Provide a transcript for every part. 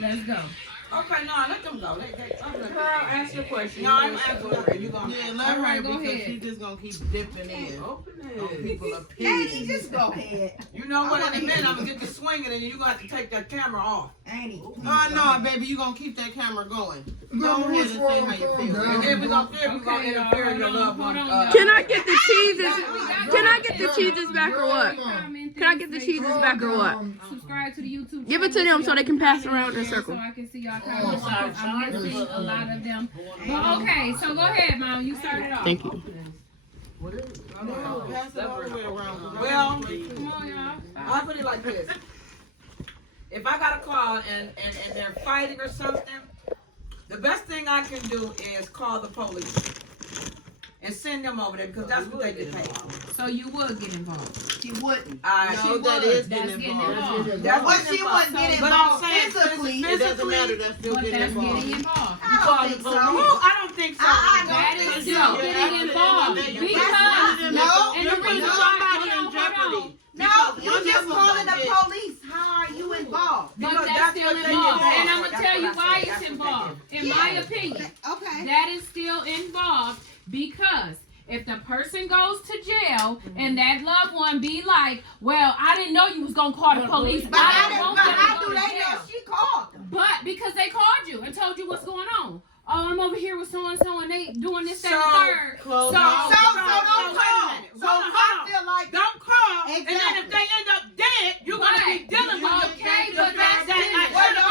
Let's go. Okay, no, let them go. Girl, ask your question. No, I'm asking her. You gonna let her go because ahead. she just gonna keep dipping in. open On it. people opinions. Annie, just go ahead. You know what? In a minute, I'm gonna get to swinging, and you gonna have to take that camera off. Annie. Oh no, baby, you gonna keep that camera going. Go ahead and say how you feel. And then we gonna interfere in your loved one. Can I get the cheeses? Can I get the cheeses back or what? Can I get the cheeses back or what? Subscribe to the YouTube. Give it to them so they can pass around in a circle. So I can see y'all comments. I'm missing a lot of them. But okay, so go ahead, Mom. You started off. Thank you. No, pass it all the way around. Well, Come on, y'all. I'll put it like this. If I got a call and they're fighting or something, the best thing I can do is call the police and send them over there because that's what they get paid. So you would get involved. She wouldn't. No, that is That's getting getting involved. involved. That's But getting she involved. wouldn't get But I'm involved saying physically. It doesn't matter, that's still But getting that's involved. getting involved. I don't think so. I don't think so. That is still getting involved because No, and the reason no, why somebody in hold jeopardy. on. No, you just calling the police. How are you involved? But Because that's that's still what they involved. involved. And I'm gonna That's tell you what I why said. it's That's what involved. they In my opinion, Okay. that is still involved because if the person goes to jail and that loved one be like, well, I didn't know you was gonna call the police. But I don't want them how to do go to they know jail. she called them? But because they called you and told you what's going on. Oh, I'm over here with so and so and they doing this, that, and the third. Close So- out. So don't wait a call. minute. So Hold on, I hold on. feel like Don't call, and then Exactly. if they end up dead, you're gonna be dealing with your Okay, kids. but that's different. Well, no,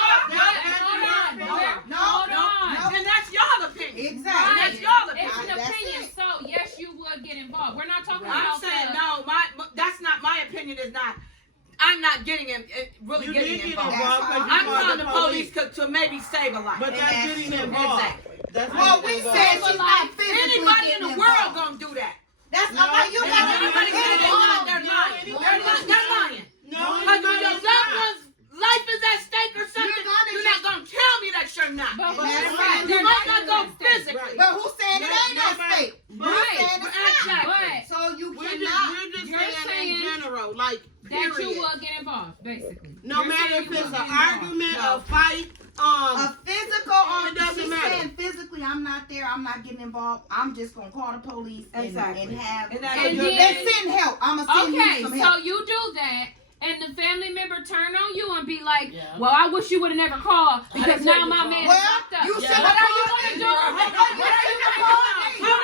Hold on. And that's y'all opinion. exactly. That's y'all It's opinion. an That's opinion, it. so yes, you would get involved. We're not talking I'm about saying the- no. That's not my opinion. Is not. I'm not getting really You getting did get involved. involved because you I'm called calling the police to maybe save a life. But that's getting involved. Exactly. That's Well, getting we involved. said she's not physically Anybody in getting the world involved. gonna do that. That's No, not you no, got Anybody to can get do that. involved. They're lying. They're lying. No, Because when your anybody's loved not. one's life is at stake or something, you're not gonna tell me that you're not. But That's we're right. saying You they're might not not go doing that. physically. But who's saying it ain't no Nobody- state? Right. Who's saying it's not? Exactly. So you We're cannot. just You're saying saying in general, like, That you period. will get involved, basically. No You're matter saying if you it's will an get involved. argument, No. a fight, A physical or It doesn't she's matter. saying physically, I'm not there, I'm not getting involved. I'm just gonna call the police and Exactly. have And that's And what you're then- and send help. I'ma send Okay, you some so help. you do that, and the family member turn on you and be like, well, I wish you would have never called because now my man is Well, locked up. you What should are have you called gonna me. do? What are you gonna call me? Hold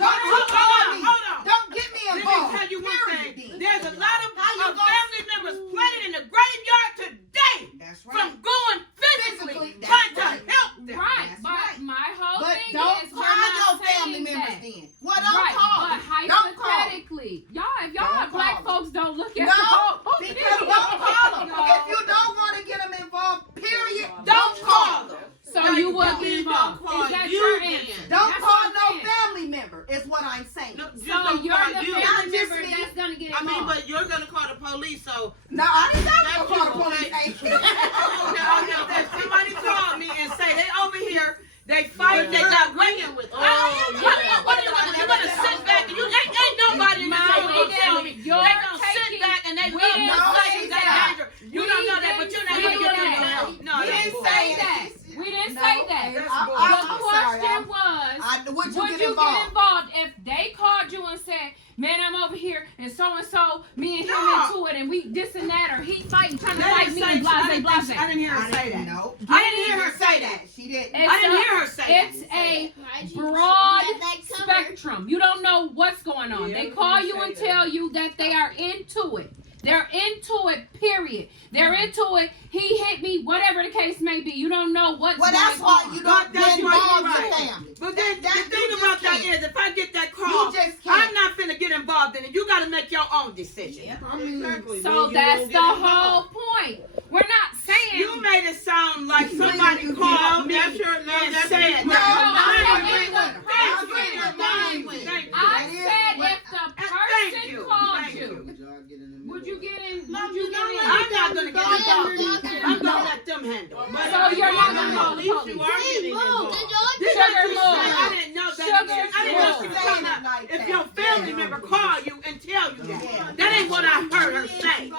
Don't you call me. Don't get me Let me involved. tell you one Period, thing. then. There's a lot of How you gonna- family members planted in the graveyard today That's from right. going physically Physically, that's trying to right. help them. Right, That's but right. my whole But thing don't is call we're not your saying family members that. then. Well, don't Right, call. but Don't call. hypothetically, y'all, if y'all Don't black call. folks don't look at No, the whole because don't call them. If you don't want to get them involved, period, Don't call them. So No, you you would don't get involved. call Is that you your then. answer? Don't That's call what I'm no saying. family member, is what I'm saying. No, just So don't you're call the you. family Not just member me. that's gonna get I mean, involved. but you're gonna call the police, so No, I didn't have to That's call the you, police. okay. If somebody called me and say they over here, they fight, they got agreeing with What are you gonna do? You gonna sit back and you ain't nobody in the Mom, room gonna tell me. They you're gonna sit taking- back and they we love didn't your say life is that. danger. You don't know that, but you're not We gonna get didn't them say help. No, We that's didn't bull. say that. We didn't No, say that. that's I'm bull. The sorry. question was, Would you would get you involved? get involved if they called you and said, man, I'm over here and so, me and him No. into it and we this and that, or he fighting, trying to They fight didn't me say- and I blase, didn't blase. think- I didn't hear her say that. No. I didn't hear her say that. She didn't. It's I didn't a- hear her say It's a broad spectrum. You don't know what's going on. Yeah, They we call didn't you say and that. tell you that they are into it. They're into it, period. They're into it. He hit me, whatever the case may be. You don't know what's Well, that's going why on. you don't That's get why you're involved right. with family. But then That- the thing you about just that can't. is, if I get that call, You just can't. I'm not finna get involved in it. You gotta make your own decision. Exactly. So Then you that's won't the get whole involved. point. We're not saying. You made it sound like You somebody really do. called me That's your- no, and that's said, your- No, I I agree with her. I agree with her. Thank you. Thank you. I That is- said but- if the Thank person you. called Thank you, you. would you get in? No, Would you you get don't in? let I'm not gonna get involved. I'm gonna let them handle it. So you're not gonna call the You police. are getting involved. This Sugar is what you move. said. I didn't know that. Sugar I didn't know she was move. talking about if your family member call you and tell you that. That ain't what I heard her say.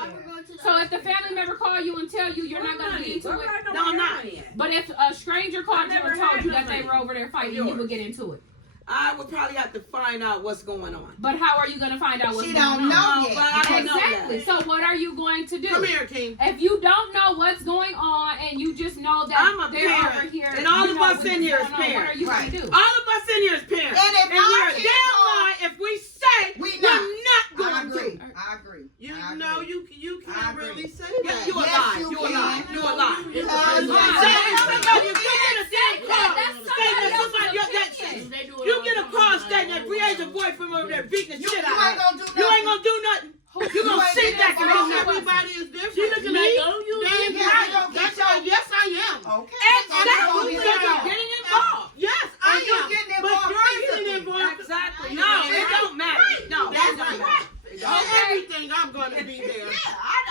So if the family member call you and tell you you're not gonna get into it, No, friend. But if a stranger called you never and told had you no that they friend. were over there fighting, you would get into it. I would probably have to find out what's going on. But how are you going to find out what's She going on? don't know But I yet. don't know Exactly. that. So what are you going to do? Come here, King. If you don't know what's going on and you just know that I'm a they're parent, over here, and all you of know us what's in here is going on, what are parents. you Right. going to do? All of us in here is parents. And if we're our a kids damn are- lie if we say We we're not. not I going agree. to. I agree. You I know agree. you I can't agree. really say Yeah, that. you a Yes, lie. you You a can. lie. You a lie. You Because can. you Right. Say can't- somebody, if you get a damn call, that's say somebody that else's somebody, opinion. you get a call stating that Breasia boyfriend over there beating the You shit ain't out of her. gonna do You ain't nothing. gonna do nothing. You gonna ain't sit getting back and Well, do nothing. everybody is different. She looking Me? like, Damn Yeah, right. you gonna get That's your- right. Yes, I am. Okay. Exactly. So So you you're getting involved. Yes, I And you am. getting But involved you're getting physically. involved. Exactly. Yeah, No, right. it don't matter. No, That's it don't right. matter. It On don't matter. everything, I'm going to be there.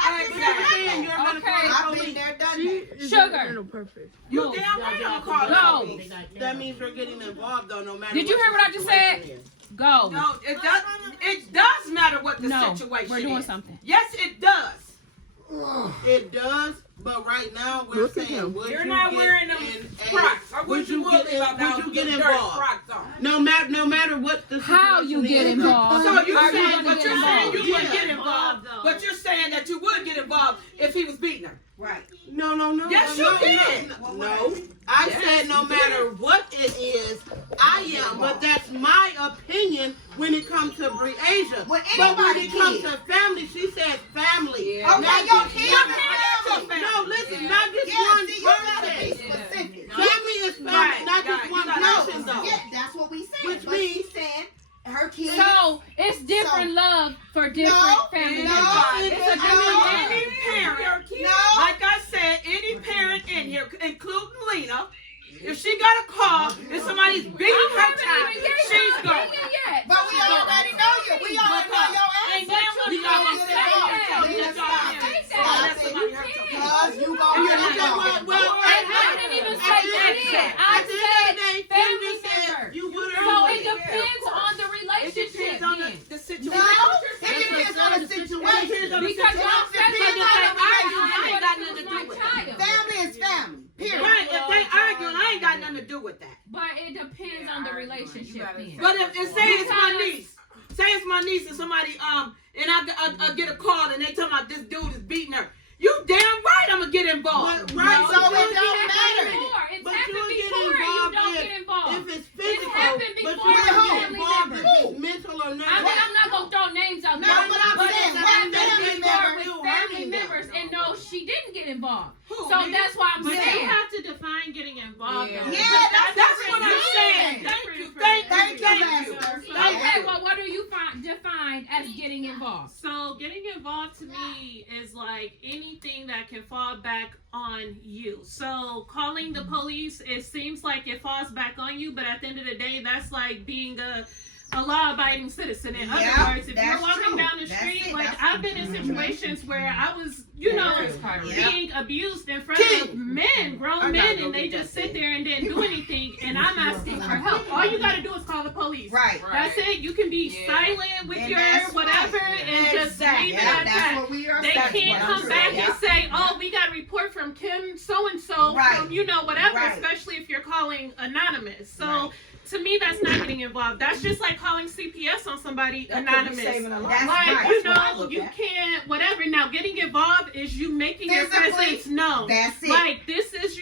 I've been Exactly. there, And you're going to Okay. call the I've been police. there, done that. Sugar. You Move. damn right I'm gonna call the Go. police. That means you're getting involved, though, no matter Did you what hear the what I just said? situation is. Go. No, it does matter what the No, situation we're doing is. something. Yes, it does. It does, but right now we're Look at saying, him. would You're you not get wearing them in a- Crocs. I would wish you you would get leave in- out the house would you with get them dirty involved? Crocs on. No matter what the How you situation get is. involved? So you're Are you saying, gonna but get you're saying involved? you wouldn't Yeah. get involved, but you're saying that you would get involved if he was beating her. Right. No. Yes, no, you did. No. I Yes, said no you matter what it is, I am. But that's my opinion when it comes to Breasia. When But when anybody it comes kid. to family, she said family. Yeah. Okay, Not your just kids one are person. family. No, listen, Yeah. not just Yeah, one see, you gotta be person. specific. Family is family, Right, not just right, one you gotta person, know. though. Yeah, that's what we said. Which but means- she said her kids. So it's different love for different No, family no, members. it It's is a different not. love. Any parent, No. like I said, any parent in here, including Lena, if she got a call and somebody's beating I her haven't child, even gave she's my going. opinion yet. But we already know you. We already know your And answer. then you we don't got say that. Lena, stop it. Say Stop that. it. somebody hurt somebody. Because you And gonna you get know what? involved. Well, I didn't even say that. I at the end of said the day, family Kim just said members. you would So have. it depends on the It relationship. depends on then. the No, situation. it depends on the situation. Because y'all said Because that if they I argue, I ain't got was nothing to my do with child. that. Family is family. Period. Right, if they arguing, I ain't got nothing to do with that. But it depends on the relationship then. But if say it's my niece, say it's my niece and somebody and I get a call and they tell me this dude is beating her, you damn right I'm gonna get involved. But, right, No, so it it don't don't matter. It's But happened you'll get before and you involved don't if- get involved. If it's physical, happened but before you with get family involved if members. it's mental or I mean, not. I'm not gonna throw names out No, there. but I'm saying, it's what happened family before member with do family hurting them? members, and no, she didn't get involved. Who, So me? that's why I'm But you saying. have to define getting involved. Yeah. though. Yeah, That's what I'm saying. Thank you, thank Thank you, you, thank you. Master. Thank Okay, you. well, what do you define as getting involved? So getting involved to me is like anything that can fall back on you. So calling the police, it seems like it falls back on you, but at the end of the day, that's like being a law-abiding citizen. In Yeah, other words, if you're that's walking true. down the That's street, it. like That's- I've been in situations where I was, you know, Yeah. being abused in front of men, grown men, and they just sit there and didn't do anything, and I'm asking for help. All you gotta do is call the police. Right. That's it. You can be Yeah. silent with And your that's whatever right. and just Exactly. leave it Yeah, at that's that. what we are They saying. can't come back and say, "Oh, we got a report from Kim so and so Right. from you know whatever," Right. especially if you're calling anonymous. So Right. to me, that's not getting involved. That's just like calling CPS on somebody That could be anonymous. saving a life. That's Like right. you That's what I know, look you at. can't whatever. Now, getting involved is you making your Physically, presence known. That's it. Like this is to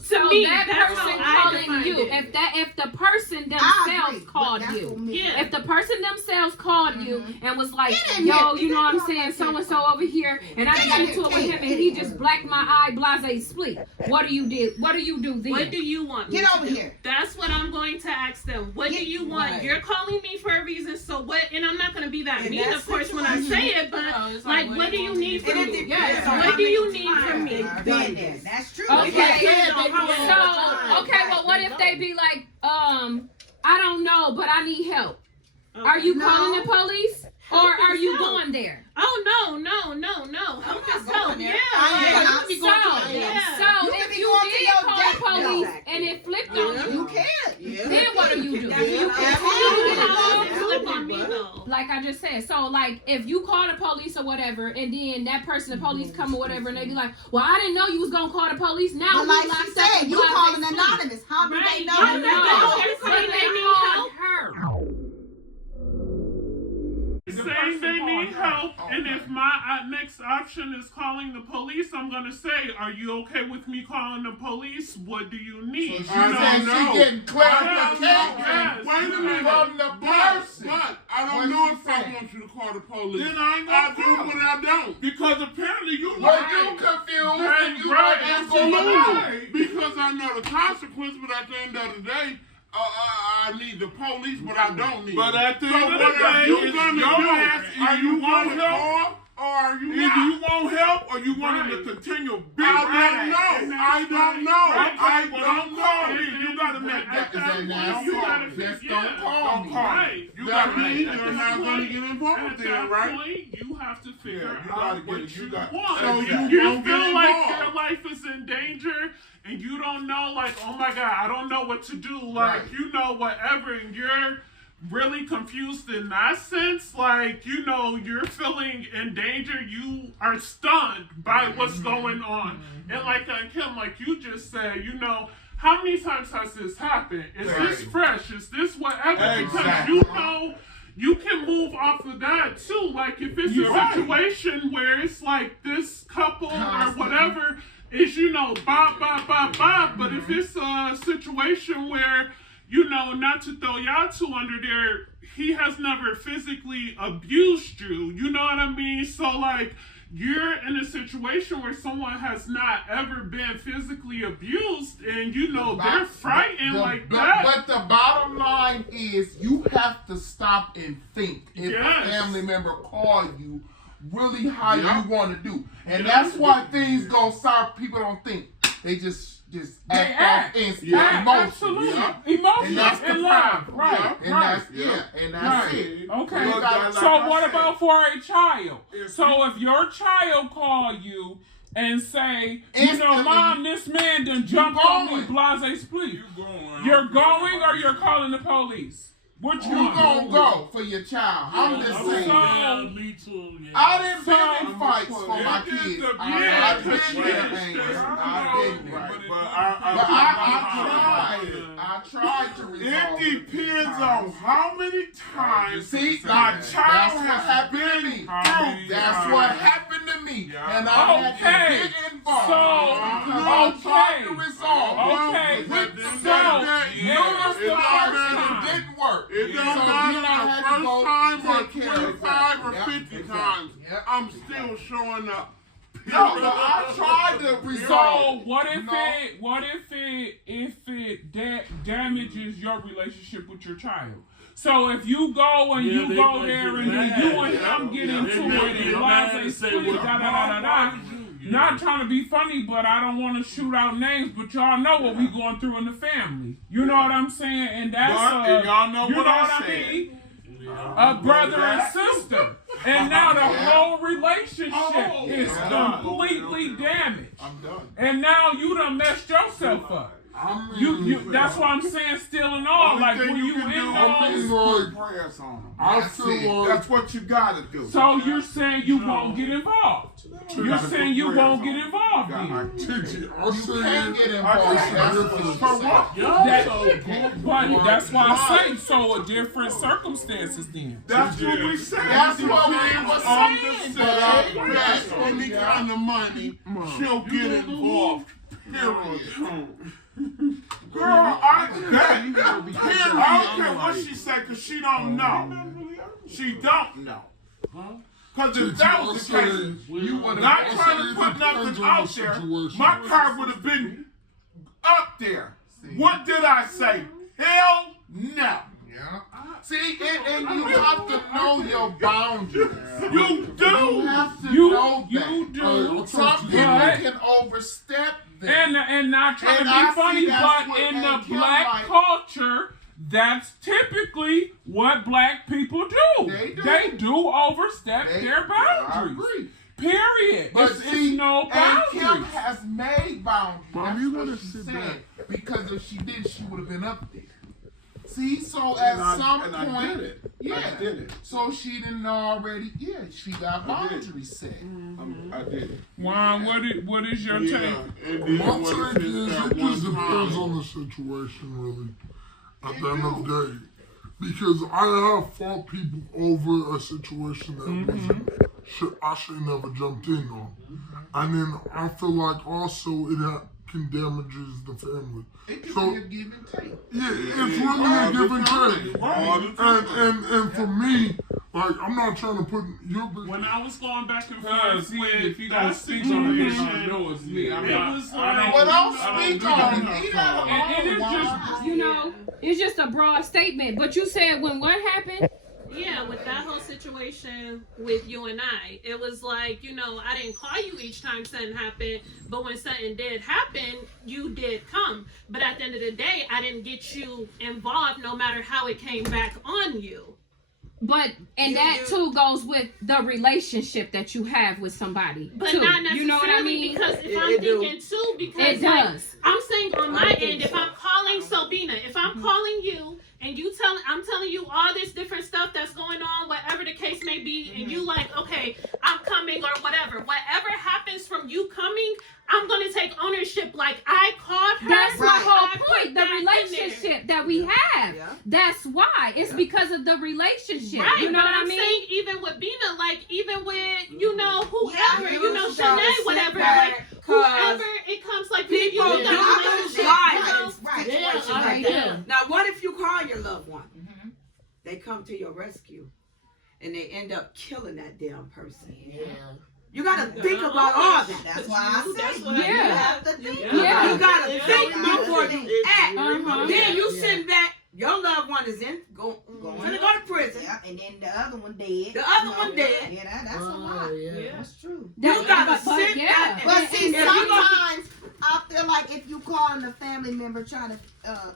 So me that that's person how I calling define you, it. if the person I themselves agree, called but that's you, what me- Yeah. if the person themselves called you and was like, Get in yo, here. you know what I'm Get saying, in so here. and so over here, and I Get got in into it with here. him, and he just blacked my eye, blase split. What do you do? What do you do then? What do you want? me Get to over do? here. That's what I'm going to ask them. What do you want? Right. You're calling me for a reason, so what? And I'm not going to be that In mean, that of course, when I say it, but like, what do you need from And it me? depends on What how do you many need from me? times I've they've been done there. this. That's true. Okay. Yeah, So, okay, well, what if they be like, I don't know, but I need help. Are you No. calling the police, or are you yourself. going there? Oh no. Help not yourself. going there. Yeah. I'm Yeah. going to Yeah. So You can if be you going to did your call date. the police Exactly. and it flipped Yeah. on You you, can. Yeah. then what do you do? That's what I'm How saying. you flip on me though? like I just said, so like if you call the police or whatever, and then that person, the police come or whatever, and they be like, well, I didn't know you was gonna call the police. Now, But like she said, you calling anonymous. How do they know? I know. Saying they need help, and if my next option is calling the police, I'm gonna say, "Are you okay with me calling the police? What do you need?" So she's saying she getting clarification Wait a minute. from the person. But I don't What know she if I saying? want you to call the police. Then I ain't gonna do, call. but I don't. Because apparently you When like you confused Right, and you right, like Absolutely. Because I know the consequence, but at the end of the day, I need the police, but I don't need But them. at the So end of the what are day, you it's gonna your do? ass. Are Either you you want gonna help, call or are you either not? you want help, or you want them Right. to continue being I don't know. I don't know. I Well, don't don't call me. know. You gotta make That is that. a nasty. You gotta Just fix. don't call Don't me. call Right. me. You That gotta make means that. you're not gonna get At involved that there, right? point, you have to figure Yeah, you out gotta what get- you you got- want. So If you you won't get feel like involved. your life is in danger and you don't know, like, oh my God, I don't know what to do, like, Right. you know, whatever, and you're really confused in that sense, like, you know, you're feeling in danger, you are stunned by what's going on. And like Kim, like you just said, you know, how many times has this happened? Is this fresh? Is this whatever? Because Exactly. you know, you can move off of that too. Like if it's You're a right. situation where it's like this couple or Constantly. whatever is, you know, bop. But if it's a situation where, you know, not to throw y'all two under there, he has never physically abused you. You know what I mean? So like, you're in a situation where someone has not ever been physically abused, and you know they're frightened like that. But the bottom line is, you have to stop and think. If Yes. a family member call you, really how Yep. you want to do, and Yep. that's why things go sour. People don't think. They just act off instinct, emotion. Absolutely. Yeah. Emotion And that's the and love. problem. Right. And right. that's and that's Right. it. Okay. You gotta- So like I what said, about for a child? If So if your child call you and say, you know, Instantly, Mom, this man done jumped on me, going. blase split. You going? You're going or you're calling the police? Which you one? gonna go for your child? I'm just saying. So, me too. Yeah. I didn't So- been in fights for my It is kids. the- I yeah, didn't it's been just- there angry. I didn't. But But I tried to resolve It depends on how many times See, my that's child what has happened to been me. through. That's what happened to me, Yeah. and I had to Okay. get involved So, because I tried to okay. resolve it. Okay. With the So, fact that yeah. numerous It don't times matter. it didn't work. It don't So matter then I had the to first go time or take care of 25 or that. 50 Exactly. times. Yep. I'm still showing up. No, but I tried to resolve. So what if No. it damages your relationship with your child? So if you go and you go there and then you and him get into it and blase split, not trying to be funny, but I don't want to shoot out names, but y'all know what we going through in the family. You know what I'm saying? And that's And y'all know you what know I what I said. mean? A brother and sister. And now the whole relationship is completely damaged. I'm done. And now you done messed yourself up. You that's what I'm saying, still and all. Only Like thing when you you can do in is those, put prayers on them. That's it. That's what you gotta do. so you're saying you won't get involved. You're saying you won't get involved then. You can't get involved. That's what For I'm what? But that's why I say so different circumstances then. That's what we said. That's what we were saying, That's but any kind of money she'll get involved. Period. Girl, I don't care what she said, cause she don't know. She don't know. Cause if that was the case, not trying to put nothing out there, my car would have been up there. What did I say? Hell no. Yeah. See, and you have to know your boundaries. You do. You have to You know that. you do. Some people can overstep them. And not trying And to I be see funny, that's but what in the Kim black like. culture, that's typically what black people do. They do. Overstep their I boundaries. agree. Period. But It's see, no and boundaries. Kim has made boundaries. Mom, That's you what gotta she sit said. back. Because if she did, she would have been up there. See, so at some and point, I did it. yeah. I did it. So she didn't already, she got I did. boundaries set. I did it. Why? What is your take? And then My what take if is it's that it one just depends time? on the situation, really. At the end of the day, because I have fought people over a situation that wasn't I should never jumped in on, and then I feel like also it can damages the family. It can So be a give and take. yeah, it's really a give and take. All the time. And for me, like I'm not trying to put your When I was going back and Because forth with if you gonna that speak on it, situation, know it's me. I'm it not. was I like, Well, don't I speak do on that. it. He got and it's just, You know, it's just a broad statement. But you said when what happened? Yeah, with that whole situation with you and I, it was like, you know, I didn't call you each time something happened, but when something did happen, you did come. But at the end of the day, I didn't get you involved no matter how it came back on you. But and that too goes with the relationship that you have with somebody. But too. not necessarily You know what I mean? because if It I'm do. thinking too, because It like, does. I'm saying on my think end, if so. I'm calling Sobina, if I'm calling you and I'm telling you all this different stuff that's going on, whatever the case may be, and you like, okay, I'm coming or whatever. Whatever happens from you coming, I'm gonna take ownership. Like I called her. That's my I whole put point. The that in there. relationship that we have. Yeah. That's why. It's because of the relationship. Right, You know but what I I'm mean? saying even with Bina, like even with whoever, Yeah, you know, you gotta Shanae, sit whatever, back, like 'cause whoever it comes like people you do got a lose relationship, violence. Right. Situations Yeah, like they that. do. Now, what if you call your loved one? They come to your rescue, and they end up killing that damn person. Yeah. You gotta think about all that. That's why I That's said what you I- Yeah. have to think. Yeah. You gotta Yeah. think Yeah. before you act. Uh-huh. Then you Yeah. sit back. Your loved one is gonna go to prison. Yeah, and then the other one dead. The other one dead. Yeah, that's a lot. Yeah. That's true. You gotta but sit yeah. back. But and- see, if you gonna- sometimes I feel like if you calling a family member trying to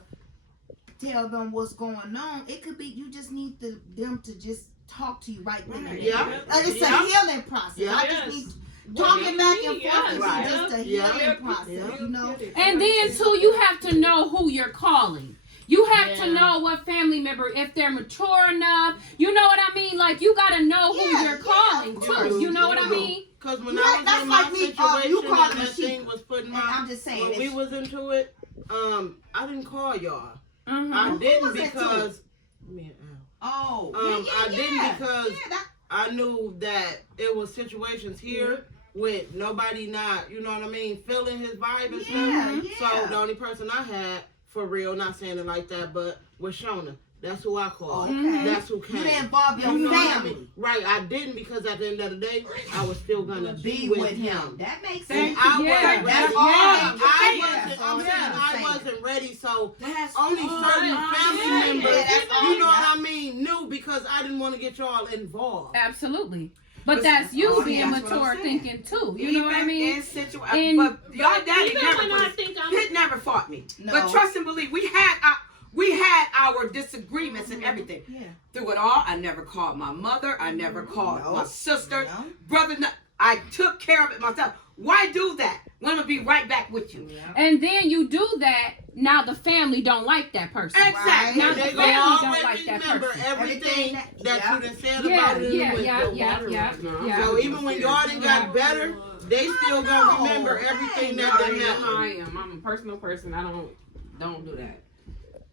tell them what's going on, it could be you just need them to just talk to you right then. and there. Yeah. It's Yeah. a healing process. Yeah. I just need talking back and forth Yes. is Right. just a Yeah. healing process. You know. And then too, you have to know who you're calling. You have to know what family member, if they're mature enough. You know what I mean? Like you gotta know who Yeah, you're yeah, calling of too. course. You know what I mean? Because when Right, I was that's in like my me, situation you calling and a that sheep. thing was putting And my, I'm just saying. when we it's- was into it, I didn't call y'all. Mhm. I Who didn't was it to? because me and Al. Oh, I didn't because yeah, that, I knew that it was situations here with nobody not, you know what I mean, feeling his vibe and Yeah, stuff. yeah. So the only person I had, for real, not saying it like that, but was Shona. That's who I called. Okay. That's who came. you didn't involve your You know what I family. mean? Right, I didn't because at the end of the day, I was still gonna be with him. That makes Thank sense. I Yeah. wasn't That's ready. all I I'm wasn't. I'm saying. saying I Yeah. wasn't ready. So That's only all certain I'm family saying. members, Yeah, that's all. you know what I mean, knew because I didn't want to get y'all involved. Absolutely. But But that's you oh, being that's what I'm mature saying. thinking too. You know what I Even mean? in situa- In- but your daddy Even never when I was- think I'm Pit never fought me. No. But trust and believe, we had our disagreements and everything. Yeah. Through it all, I never called my mother. I never called No. my sister, No. brother. I took care of it myself. Why do that? When I'm gonna be right back with you. And then you do that, now the family don't like that person. Exactly. Now And the they family gonna don't always like that remember person. everything Everything that yeah. you done said Yeah, about it. yeah, with yeah, your yeah, water yeah, right now. yeah. So even when y'all done got better, they still gonna remember everything that done happened. I am. I'm a personal person. I don't do that.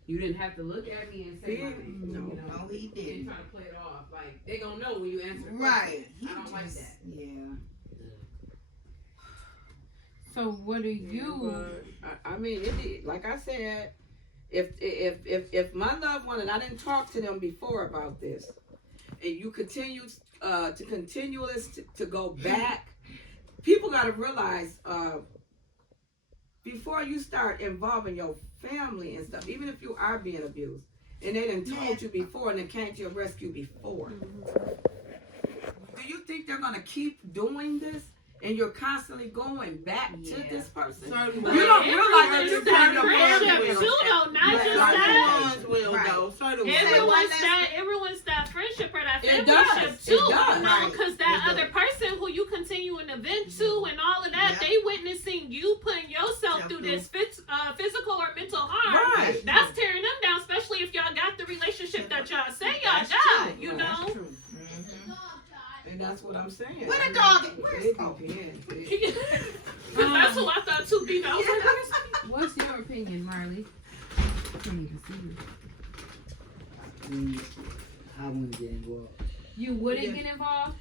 You didn't have to look at me and say my name. No. You know? No, he You didn't didn't. try to play it off. Like they gonna know when you answer. the Right. question. I don't like that. Yeah. So what do you? I mean, like I said, if my loved one, and I didn't talk to them before about this, and you continue to go back, people got to realize before you start involving your family and stuff, even if you are being abused, and they done told you before and they came to your rescue before, do you think they're gonna keep doing this? And you're constantly going back to this person. Certain You don't ones- realize that you're certain putting your ones family will. too, though, not Right. just Certain that. ones will, Right. though. Certain ones. Everyone's that friendship or that It fellowship does. too, It does. you know, Right. because that It other person who you continuing to vent to and all of that, Yep. they witnessing you putting yourself through this physical or mental harm. Right. That's tearing them down, especially if y'all relationship that y'all say y'all That's got, true. you That's know? true. And that's what I'm saying. Where the dog at? It depends. Because that's who I thought too, Bina. I was like, What's your opinion, Marley? I can't even see you. I wouldn't get involved. You wouldn't get involved?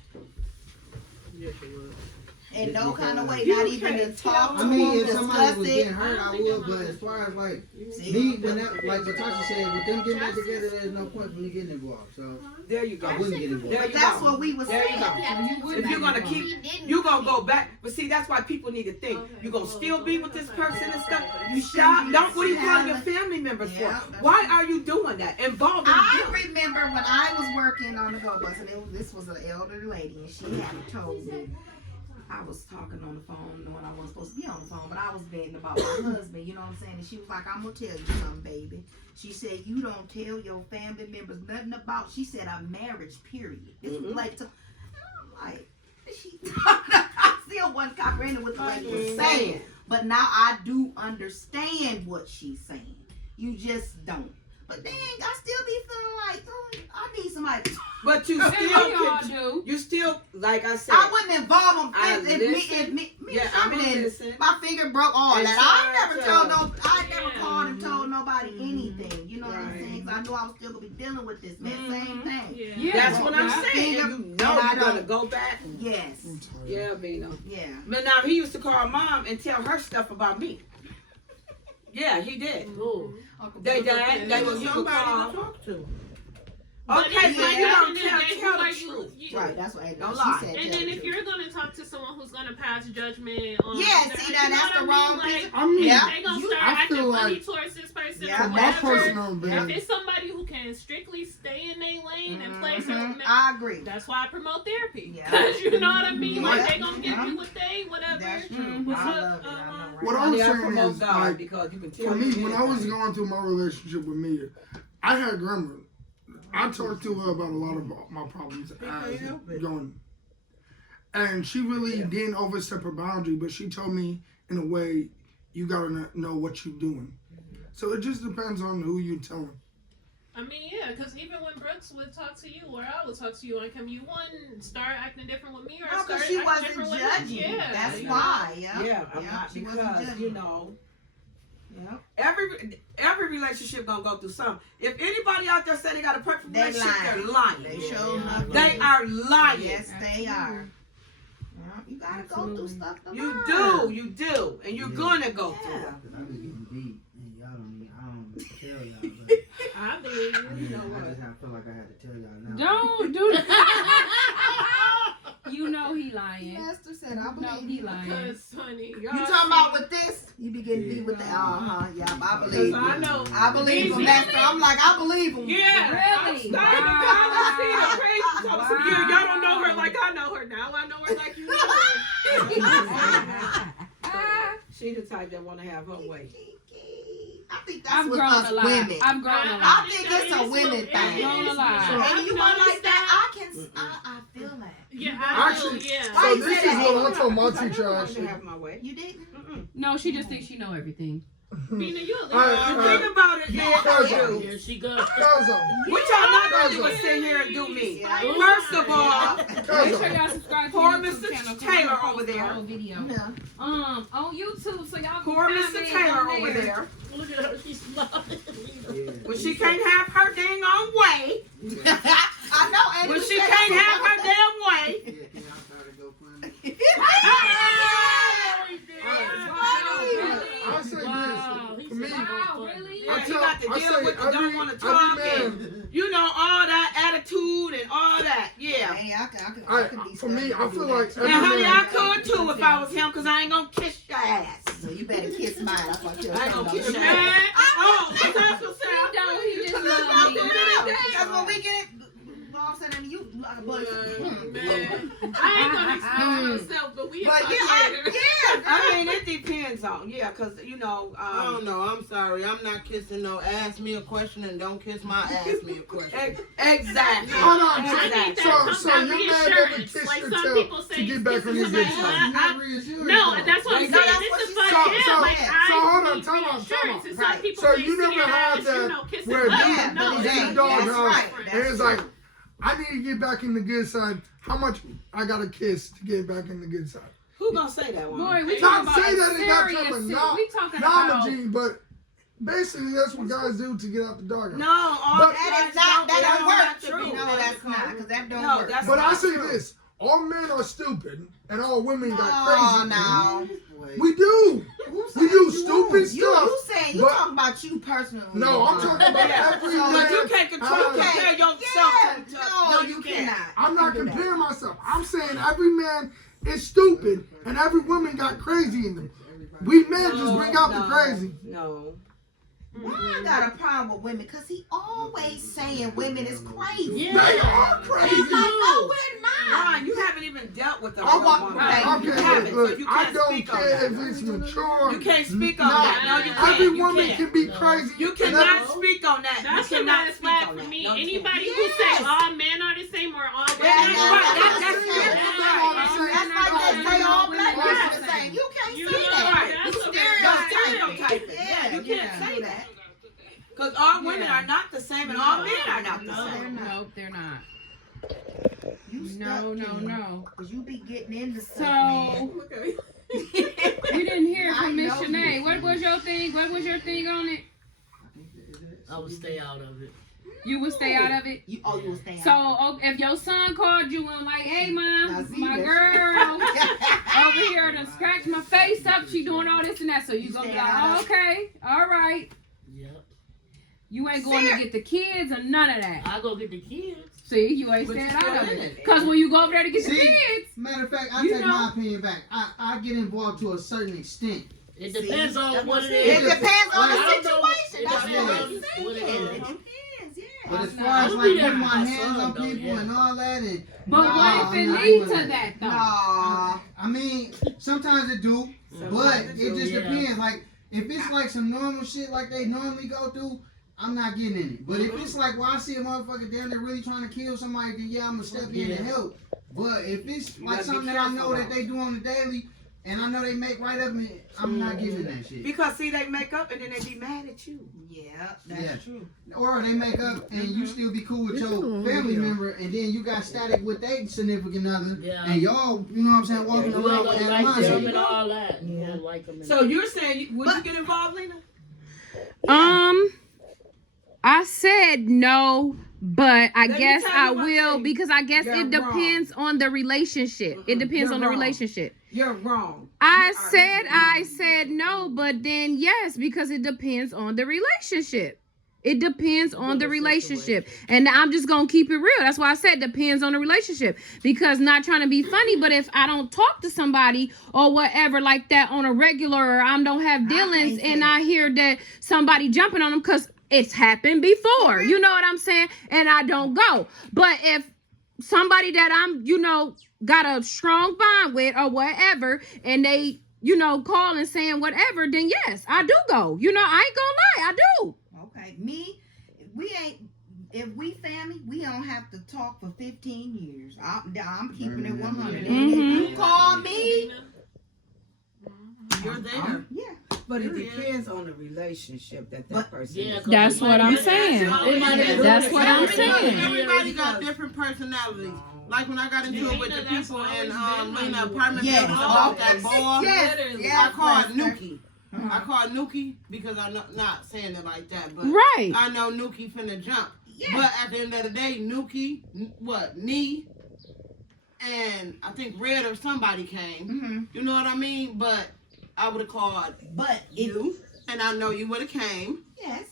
Yes, you would. In no kind of way, You not even to can't talk to I mean, them, if somebody was discuss getting it. hurt, I would. But as far as like See? me, when that, like Latasha said, with them getting back together, there's no point for me getting involved. So There you go. I wouldn't get involved. There you That's go. what we was There you saying. go. If you're gonna keep, you're gonna go back. But see, that's why people need to think. You're gonna still be with this person and stuff. You stop. Don't. What are you calling your family members for? Yeah, that's Why are you doing that? Involving I them. remember when I was working on the go bus, and this was an elderly lady, and she had told me, I was talking on the phone, knowing I wasn't supposed to be on the phone, but I was venting about my husband, you know what I'm saying? And she was like, I'm gonna tell you something, baby. She said, you don't tell your family members nothing about, she said, a marriage, period. This was like, and I'm like, she, I still wasn't comprehending what the lady was saying, but now I do understand what she's saying. You just don't. But then I still be feeling like, I need somebody. But you We all still, do. you still, like I said. I wouldn't involve them I if me Yeah, I'm something and listen. my finger broke all And that. so I I never tell- called and told nobody anything. You know what I'm saying? 'Cause I knew I was still gonna be dealing with this man. Same thing. yeah. That's what I'm Yeah. saying. Finger- You and know I you're gonna don't- go back. Yes. Yeah, Bino. Yeah. But now he used to call mom and tell her stuff about me. Yeah, he did. They died. They was you could Somebody to call. talk to. But Okay, it's so like you at don't the end of the day, tell who the are you- truth. you- Right. That's what Don't she lie. said. And tell then the if truth. you're gonna talk to someone who's gonna pass judgment on, Yeah, them, see, you now know that's what the I wrong mean? person. Like, I mean, Yeah. they gonna you- start I acting feel funny like towards this person Yeah. or my whatever. personal If opinion, it's somebody who can strictly stay in their lane and play certain, I agree. that's why I promote therapy. Yeah. Cause you know what I mean. Yeah. Like they gonna give you what they whatever. That's true. What's I up? love it. I know, right? what I I'm need to saying promote is, God like, because you can tell for me, when I was anything. going through my relationship with Mia, I had grandma. I talked to her about a lot of my problems as going. And she really didn't overstep her boundary, but she told me in a way, you gotta know what you're doing. So it just depends on who you're telling. I mean, yeah, because even when Brooks would talk to you, or I would talk to you, like, you wouldn't start acting different with me, or No, start because she acting wasn't different with judging. him. Yeah, That's you know? why. Yeah. Yeah, I'm Yeah, not she wasn't because judging. you know Yeah. every relationship gonna go through something. If anybody out there say they got a perfect They relationship, lying. they're lying. They show enough. They are lying. Yes, they are. Yeah, you gotta go through stuff to You learn. do, and you're gonna go through. Yeah. I be getting deep, and y'all I don't tell y'all, but I believe you. I just feel like I had to tell y'all now. Don't do that. You know he lying. Master said, I No, believe he you. lying. Because, honey, You talking about with this? You be getting deep with the yeah, I believe I him. know. I believe him, Master. I'm like, I believe him. Yeah. Really? I crazy. Wow. Yeah, y'all don't know her like I know her. Now I know her like you know her. She the type that want to have her way. I think that's I've with grown us a lot. women. I've grown a lot. I think it's a women I've thing. grown a lot. And you want like that? I feel that. Yeah, I do. Actually, Yeah. so this is what I told my teacher, I want to actually. have my way. You didn't? No, she just thinks she know everything. Bina, you a The little. thing about it is, Cousin. Here she goes. Cousin. what y'all not gonna do is sit here and do me. First of all, Make sure Cousin. y'all subscribe to Poor the YouTube Mr. channel. 'cause Taylor I'm gonna over post the there. whole video. No. On YouTube, so y'all poor can Mr. comment Taylor on over there. Look at her. She's smiling. Yeah. When she can't have her dang own way. I know. And When you she said can't that's have a her woman damn way. Yeah, can y'all try to go find it? I say this. For me, Wow, really? Yeah, he tell- got to I deal say with the every- don't want to every talk man- and, you know, all that attitude and all that. Yeah. Hey, I could be for me, I stubborn feel and do like that, And too. honey, I could too if I was him, because I ain't going to kiss your ass. So you better kiss mine. That's what you're I ain't going to kiss your saying. ass. Oh, that's what I'm saying. Don't he just love me? Because when we get it, I'm saying to you, but Man, I ain't gonna express myself, but we But I mean, it depends on, because, you know. I don't know. I'm sorry. I'm not kissing no ask me a question and don't kiss my ask me a question. Exactly. Hold on. Exactly. So you're mad that they kiss Like your some tail people say to get back on your good side. No, that's what I'm saying. that's This what is she fun. said. Yeah, So like, hold on, need time out. reassurance, and some Right. people So may you see never it had as, that kissing where butt. you No, in it's the not. dog That's house right. and it's like, I need to get back in the good side. How much I gotta kiss to get back in the good side? Who gonna say that one? Boy, we Not talking say about that in that serious term of shit. We talking about analogy, but basically that's what guys do to get out the dog house. No, all But- that don't work. True. No, that's not, because that don't No, work. that's But I not say true. this: all men are stupid, and all women got Oh, crazy. no. We do. We do stupid stuff. You saying you but- talking about you personally? No, I'm talking about Yeah. every But man. you can't compare yourself to. No, you cannot. I'm not comparing myself. I'm saying every man is stupid, and every woman got crazy in them. We men just bring out the crazy. No. Ron got a problem with women because he always saying women is crazy. They are crazy. I'm like, no, we're not. Ron, you haven't even dealt with a Oh, real woman. Right. You okay, haven't, so look, you I can't don't speak on care that. if it's mature. You can't speak on No, that. No, you can't. every You woman can't. can be crazy. You and cannot every- speak on that. That's you a cannot red speak flag on for that. me. No, you Anybody can't. who say Yes. all men are the same or all women That's are the right. same. That's it. right. That's like they say all black Yeah. women the same. You can't You say know, that. right. You That's a stereotyping. Yeah, you can't say that. Because all women are not the same, and all men are not the same. Nope, they're not. You No, no. Because you be getting into stuff, So man. you didn't hear I from Miss know Shanae. you. What was your thing? What was your thing on it? I would stay out of it. You would stay out of it. You will stay So out. if your son called you and like, hey Now, mom, see, my that's- girl over here to scratch my face up, she doing all this and that. So you gonna be stay like, out oh, of okay, all right. Yep. You ain't going to get the kids or none of that. I go get the kids. See, you ain't But staying you out still of in it. it. Cause when you go over there to get the See? kids, Matter of fact, I You take know- my opinion back. I get involved to a certain extent. It depends on what it It is. depends on I the don't know. situation. It That's what depends I'm on saying. what it It is. depends, But as No. far as I'll like be there putting for my my hands son, on though, people yeah. and all that, and but nah, what if it I'm not leads doing to that though? Nah. I mean, sometimes it do, but it just Yeah. depends. Like if it's like some normal shit like they normally go through, I'm not getting in it. But if it's like, well, I see a motherfucker down there really trying to kill somebody, then yeah, I'm gonna step in and help. But if it's You like gotta be something that I know careful, that they do on the daily, and I know they make right up, I'm not giving that shit. Because see, they make up and then they be mad at you. Yeah, that's Yeah. true. Or they make up and you still be cool with your family member, and then you got static with their significant other, Yeah. and y'all, you know what I'm saying, walking You around ain't with gonna like them animosity. and all that. You don't like them. So you're saying, would you get involved, Lena? I said no, but I Let me guess tell you I one will thing. because I guess You're it depends on the relationship. It depends You're on the wrong. relationship. You're wrong. I said no, but then yes, because it depends on the relationship. It depends on the relationship. And I'm just going to keep it real. That's why I said depends on the relationship. Because not trying to be funny, but if I don't talk to somebody or whatever like that on a regular, or I don't have dealings and I hear that somebody jumping on them, because it's happened before. You know what I'm saying? And I don't go. But if somebody that I'm, got a strong bond with or whatever, and they, call and saying whatever, then yes, I do go. I ain't gonna lie, I do. Okay, if we family, we don't have to talk for 15 years. I'm keeping it 100. And if you call me, You're there. yeah. But it depends on the relationship that person is. That's what I'm saying. That's what I'm saying. Everybody got different personalities. Like when I got into it with the people in Lena apartment Yes. building about that ball, Yes. I called Nuki. I called Nuki because I'm not saying it like that, but Right. I know Nuki finna jump. Yeah. But at the end of the day, Nuki, Nee, and I think Red or somebody came. Mm-hmm. You know what I mean? But I would have called But you, and I know you would have came. yes.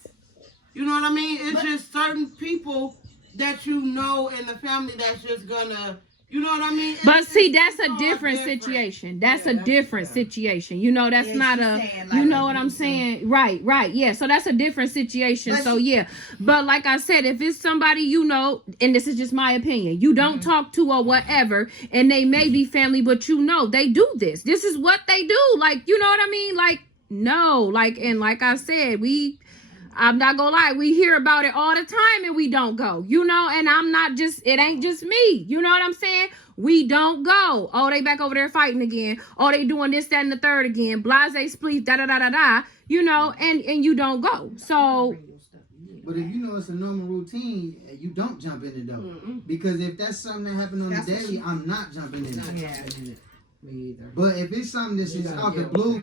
You know what I mean? It's just certain people that you know in the family that's just gonna You know what I mean? But It's- see, it's that's a all different situation. That's a different situation. You know, that's Yeah, not she's a. saying, You like, know what I'm saying? Right, right. Yeah. So that's a different situation. But So she- yeah. But like I said, if it's somebody you know, and this is just my opinion, you don't talk to or whatever, and they may be family, but you know they do this. This is what they do. Like, you know what I mean? Like, no, like, and like I said, I'm not gonna lie, we hear about it all the time and we don't go, you know, and it ain't just me, you know what I'm saying? We don't go. Oh, they back over there fighting again. Oh, they doing this, that, and the third again. Blase, spleef, da-da-da-da-da, you know, and you don't go. So, But if you know it's a normal routine, you don't jump in it though. Because if that's something that happened on the daily, I'm not jumping in it. Yeah. Me either. But if it's something that's You just gotta out the get blue,